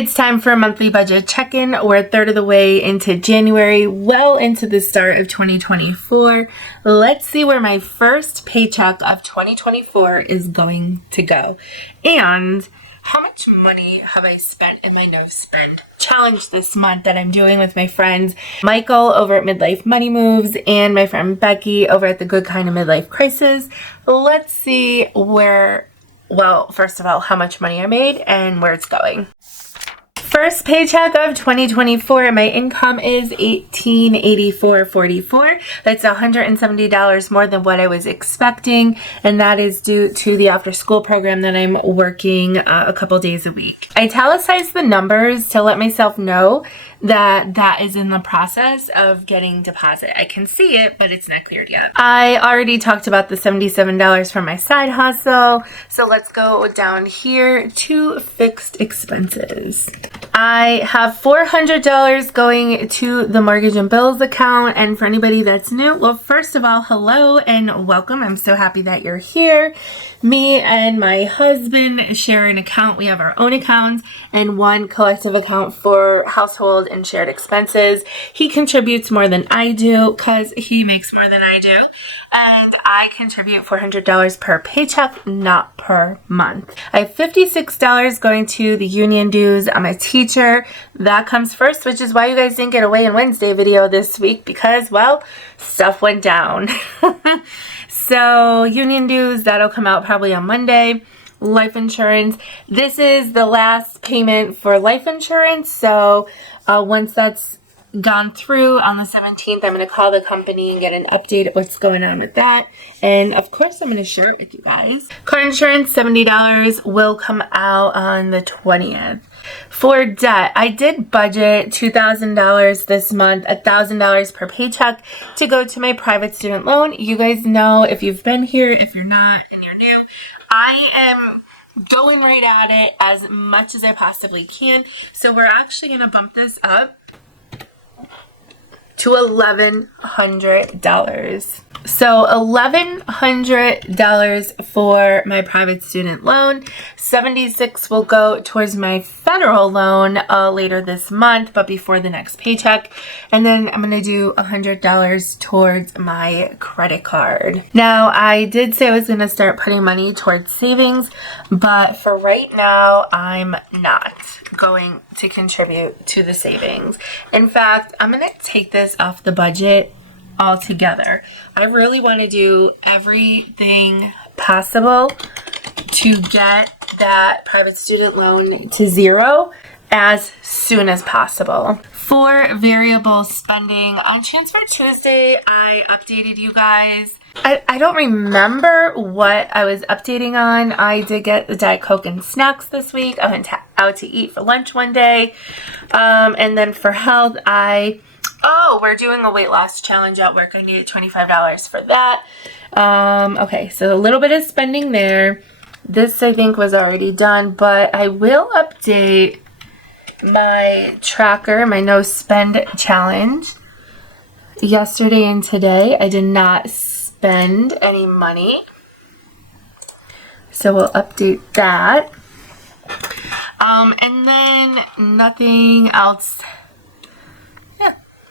It's time for a monthly budget check-in. We're a third of the way into January, well into the start of 2024. Let's see where my first paycheck of 2024 is going to go. And how much money have I spent in my no spend challenge this month that I'm doing with my friends Michael over at Midlife Money Moves and my friend Becky over at the Good Kind of Midlife Crisis. Let's see first of all, how much money I made and where it's going. First paycheck of 2024, my income is $1884.44. That's $170 more than what I was expecting, and that is due to the after school program that I'm working a couple days a week. I italicized the numbers to let myself know that is in the process of getting deposit. I can see it, but it's not cleared yet. I already talked about the $77 for my side hustle, so let's go down here to fixed expenses. I have $400 going to the mortgage and bills account, and for anybody that's new, well, first of all, hello and welcome. I'm so happy that you're here. Me and my husband share an account. We have our own accounts and one collective account for household and shared expenses. He contributes more than I do because he makes more than I do. And I contribute $400 per paycheck, not per month. I have $56 going to the union dues. I'm a teacher. That comes first, which is why you guys didn't get a Weigh In Wednesday video this week because, well, stuff went down. So union dues, that'll come out probably on Monday. Life insurance. This is the last payment for life insurance. So once that's gone through on the 17th, I'm going to call the company and get an update of what's going on with that. And of course, I'm going to share it with you guys. Car insurance, $70 will come out on the 20th. For debt, I did budget $2,000 this month, $1,000 per paycheck to go to my private student loan. You guys know, if you've been here, if you're not and you're new, I am going right at it as much as I possibly can. So we're actually going to bump this up to $1,100. So $1,100 for my private student loan. $76 will go towards my federal loan later this month, but before the next paycheck. And then I'm going to do $100 towards my credit card. Now, I did say I was going to start putting money towards savings, but for right now, I'm not going to contribute to the savings. In fact, I'm going to take this off the budget altogether. I really want to do everything possible to get that private student loan to zero as soon as possible. For variable spending, on Transfer Tuesday, I updated you guys. I don't remember what I was updating on. I did get the Diet Coke and snacks this week. I went out to eat for lunch one day. And then for health, we're doing a weight loss challenge at work. I needed $25 for that. Okay, so a little bit of spending there. This, I think, was already done, but I will update my tracker, my no spend challenge. Yesterday and today, I did not spend any money. So we'll update that. And then nothing else.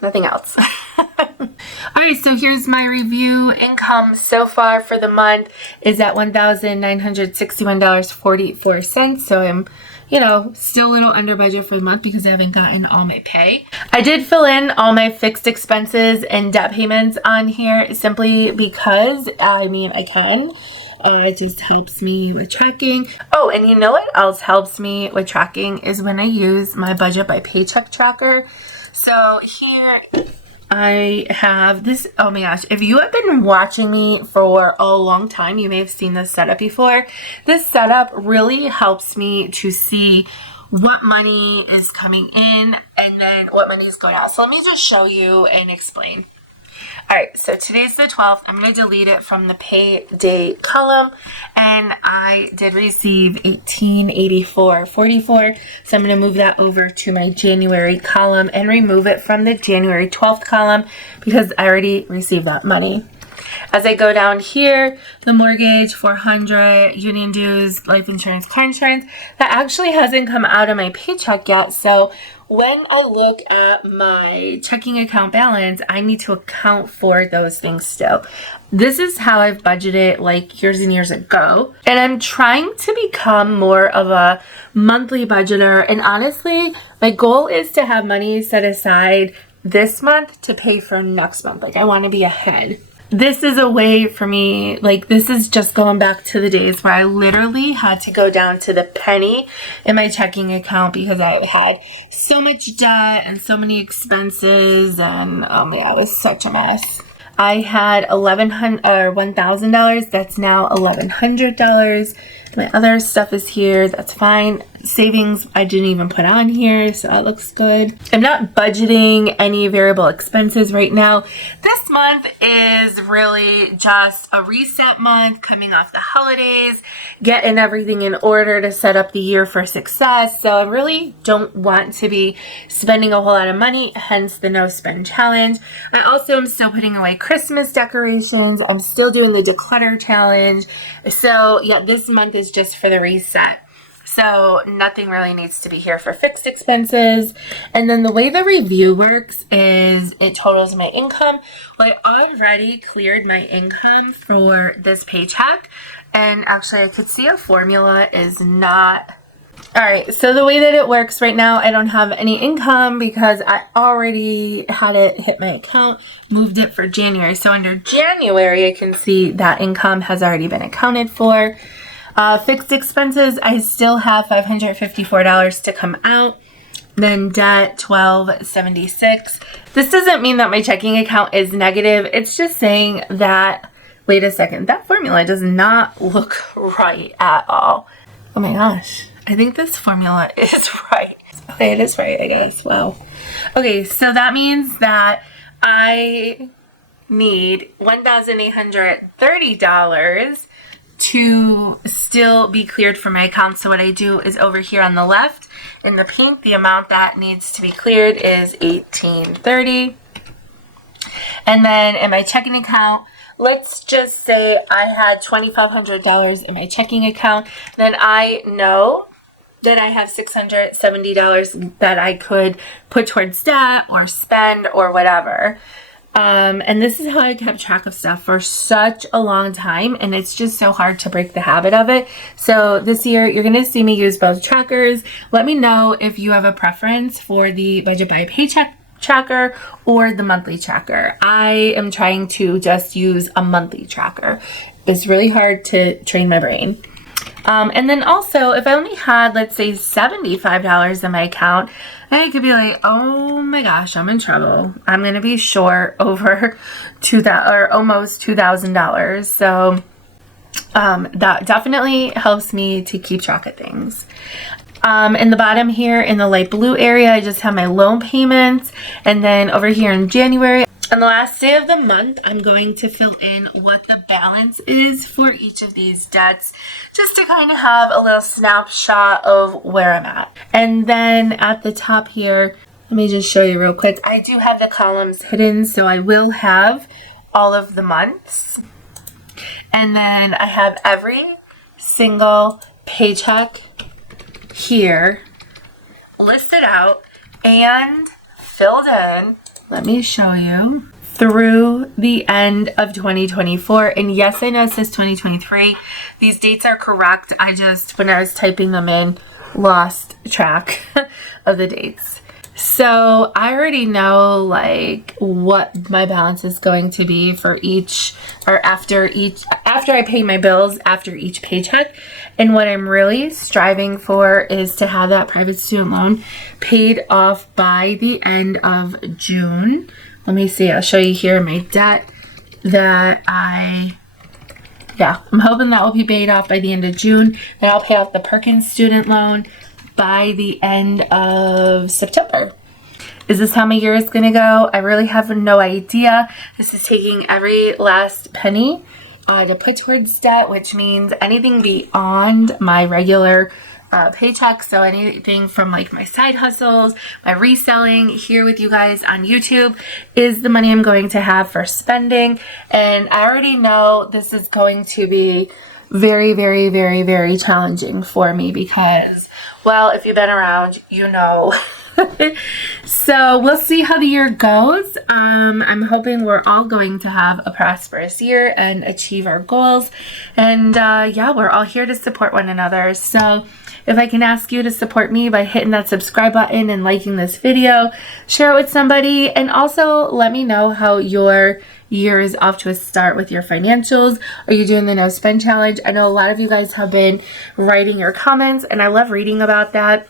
Nothing else. Alright, so here's my review. Income so far for the month is at $1,961.44. So I'm, still a little under budget for the month because I haven't gotten all my pay. I did fill in all my fixed expenses and debt payments on here simply because, I can. It just helps me with tracking. Oh, and you know what else helps me with tracking is when I use my budget by paycheck tracker. So here I have this. Oh my gosh, if you have been watching me for a long time, you may have seen this setup before. This setup really helps me to see what money is coming in and then what money is going out. So let me just show you and explain. Alright, so today's the 12th. I'm going to delete it from the pay date column. And I did receive $1884.44. So I'm going to move that over to my January column and remove it from the January 12th column because I already received that money. As I go down here, the mortgage, $400, union dues, life insurance, car insurance, that actually hasn't come out of my paycheck yet. So when I look at my checking account balance, I need to account for those things still. This is how I've budgeted like years and years ago. And I'm trying to become more of a monthly budgeter. And honestly, my goal is to have money set aside this month to pay for next month. Like I want to be ahead. This is a way for me, like this is just going back to the days where I literally had to go down to the penny in my checking account because I had so much debt and so many expenses, and oh my God, it was such a mess. I had $1,000. That's now $1,100. My other stuff is here. That's fine. Savings I didn't even put on here, so that looks good. I'm not budgeting any variable expenses right now. This month is really just a reset month, coming off the holidays, getting everything in order to set up the year for success. So I really don't want to be spending a whole lot of money, hence the no spend challenge. I also am still putting away Christmas decorations. I'm still doing the declutter challenge. So yeah, this month is just for the reset. So nothing really needs to be here for fixed expenses. And then the way the review works is it totals my income. Well, I already cleared my income for this paycheck. And actually I could see a formula is not... Alright, so the way that it works right now, I don't have any income because I already had it hit my account, moved it for January. So under January, I can see that income has already been accounted for. Fixed expenses, I still have $554 to come out. Then debt, $1,276. This doesn't mean that my checking account is negative. It's just saying that, wait a second, that formula does not look right at all. Oh my gosh, I think this formula is right. Okay, it is right, I guess. Wow. Okay, so that means that I need $1,830 to still be cleared for my account. So what I do is over here on the left in the pink, the amount that needs to be cleared is $1,830. And then in my checking account, let's just say I had $2,500 in my checking account. Then I know that I have $670 that I could put towards debt or spend or whatever. And this is how I kept track of stuff for such a long time, and it's just so hard to break the habit of it. So this year, you're going to see me use both trackers. Let me know if you have a preference for the budget by paycheck tracker or the monthly tracker. I am trying to just use a monthly tracker. It's really hard to train my brain. And then also, if I only had, let's say, $75 in my account, I could be like, oh my gosh, I'm in trouble. I'm going to be short over almost $2,000. So that definitely helps me to keep track of things. In the bottom here, in the light blue area, I just have my loan payments. And then over here in January, on the last day of the month, I'm going to fill in what the balance is for each of these debts, just to kind of have a little snapshot of where I'm at. And then at the top here, let me just show you real quick. I do have the columns hidden, so I will have all of the months. And then I have every single paycheck here listed out and filled in. Let me show you through the end of 2024. And yes, I know it says 2023. These dates are correct. I just, when I was typing them in, lost track of the dates. So I already know like what my balance is going to be for each, or after I pay my bills after each paycheck. And what I'm really striving for is to have that private student loan paid off by the end of June. Let me see, I'll show you here my debt that I'm hoping that will be paid off by the end of June. Then I'll pay off the Perkins student loan by the end of September. Is this how my year is going to go? I really have no idea. This is taking every last penny to put towards debt, which means anything beyond my regular paycheck. So anything from like my side hustles, my reselling here with you guys on YouTube is the money I'm going to have for spending. And I already know this is going to be very, very, very, very challenging for me because, well, if you've been around, you know. So we'll see how the year goes. I'm hoping we're all going to have a prosperous year and achieve our goals. And yeah, we're all here to support one another. So if I can ask you to support me by hitting that subscribe button and liking this video, share it with somebody, and also let me know how your year is off to a start with your financials. Are you doing the no spend challenge? I know a lot of you guys have been writing your comments, and I love reading about that.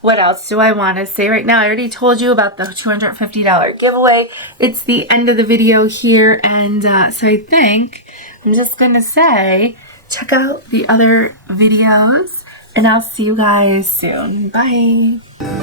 What else do I want to say right now? I already told you about the $250 giveaway. It's the end of the video here, and so I think I'm just gonna say check out the other videos, and I'll see you guys soon. Bye.